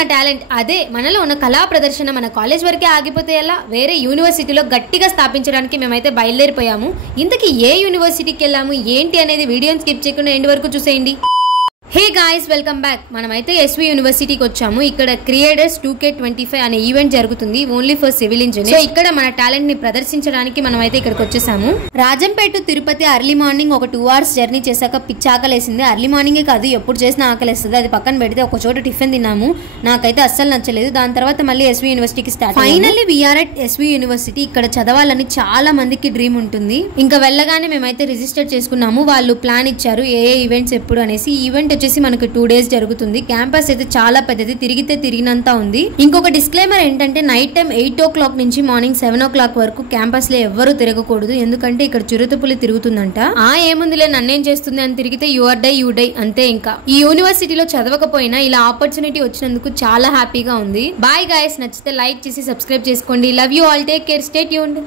ఉన్న టాలెంట్ అదే మనలో ఉన్న కళా ప్రదర్శన మన కాలేజ్ వరకే ఆగిపోతే ఎలా? వేరే యూనివర్సిటీలో గట్టిగా స్థాపించడానికి మేమైతే బయలుదేరిపోయాము. ఇంతకీ ఏ యూనివర్సిటీకి వెళ్ళాము ఏంటి అనేది వీడియోని స్కిప్ చేయకుండా ఎండ్ వరకు చూసేయండి. Hey guys, welcome back. మనమైతే ఎస్వి యూనివర్సిటీకి వచ్చాము. ఇక్కడ క్రియేటర్స్ 2K25 అనే ఈవెంట్ జరుగుతుంది, only for civil engineer. So ఇక్కడ మన టాలెంట్ ని ప్రదర్శించడానికి మనం అయితే ఇక్కడికి వచ్చేసాము. రాజంపేట తిరుపతి అర్లీ మార్నింగ్ ఒక 2 hours జర్నీ చేశాక పిచ్చి ఆకలేసింది. అర్లీ మార్నింగే కాదు, ఎప్పుడు చేసినా ఆకలేస్తుంది. అది పక్కన పెడితే ఒక చోట టిఫిన్ తిన్నాము, నాకైతే అస్సలు నచ్చలేదు. దాని తర్వాత మళ్ళీ ఎస్వి యూనివర్సిటీకి start. Finally we are at SV university. ఇక్కడ చదవాలని చాలా మందికి డ్రీమ్ ఉంటుంది. ఇంకా వెళ్ళగానే మేమైతే రిజిస్టర్ చేసుకున్నాము. వాళ్ళు ప్లాన్ ఇచ్చారు ఏ ఈవెంట్స్ ఎప్పుడు అనేసి. ఈవెంట్ వచ్చేసి మనకు 2 days జరుగుతుంది. క్యాంపస్ అయితే చాలా పెద్దది, తిరిగితే తిరిగినంత ఉంది. ఇంకొక డిస్క్లైమర్ ఏంటంటే నైట్ టైం 8 o'clock నుంచి మార్నింగ్ 7 o'clock వరకు క్యాంపస్ లో ఎవ్వరూ తిరగకూడదు, ఎందుకంటే ఇక్కడ చిరుతపులి తిరుగుతుందంట. ఏముందిలే నన్నేం చేస్తుంది అని తిరిగితే you are die you die అంతే. ఇంకా ఈ యూనివర్సిటీలో చదవకపోయినా ఇలా ఆపర్చునిటీ వచ్చినందుకు చాలా హ్యాపీగా ఉంది. బాయ్ గైస్, నచ్చితే లైక్ చేసి సబ్స్క్రైబ్ చేసుకోండి. Love you all, take care, stay tuned.